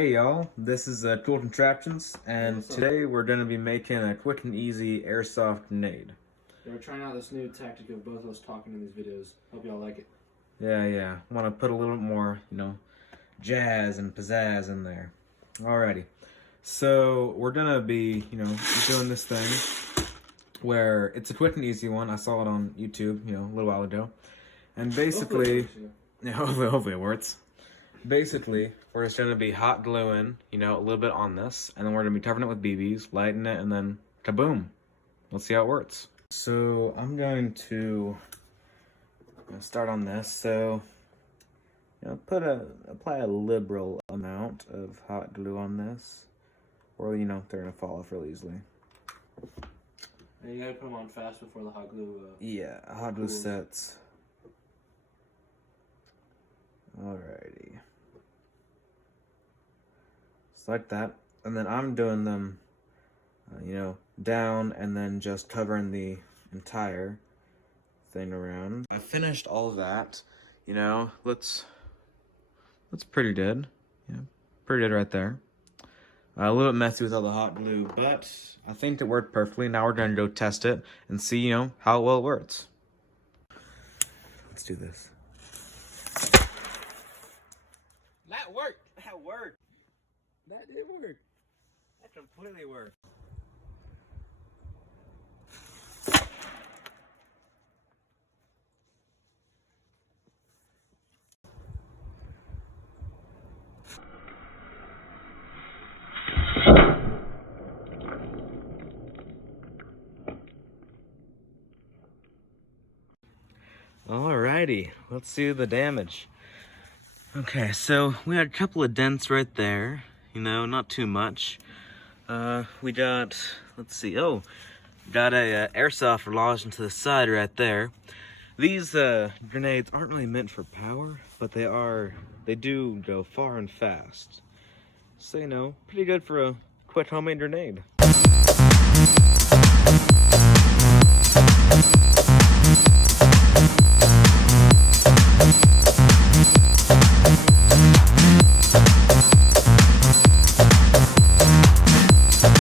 Hey y'all, this is Contraptions, and today we're going to be making a quick and easy airsoft grenade. Yeah, we're trying out this new tactic of both of us talking in these videos. Hope y'all like it. Yeah. Want to put a little bit more, jazz and pizzazz in there. Alrighty. So we're going to be, doing this thing where it's a quick and easy one. I saw it on YouTube, a little while ago. And basically, hopefully it works. Basically, we're just going to be hot gluing, a little bit on this, and then we're going to be covering it with BBs, lighting it, and then kaboom. Let's see how it works. So I'm going to start on this. So, apply a liberal amount of hot glue on this, or they're going to fall off really easily. And you gotta put them on fast before the hot glue. Hot glue sets. Alrighty. Just like that. And then I'm doing them, down and then just covering the entire thing around. I finished all that, looks pretty good. Pretty good right there. A little bit messy with all the hot glue, but I think it worked perfectly. Now we're gonna go test it and see, how well it works. Let's do this. That worked. That did work. That completely worked. Alrighty, let's see the damage. Okay, so we had a couple of dents right there, not too much. We got, got a airsoft lodged into the side right there. These grenades aren't really meant for power, but they do go far and fast. So, pretty good for a quick homemade grenade.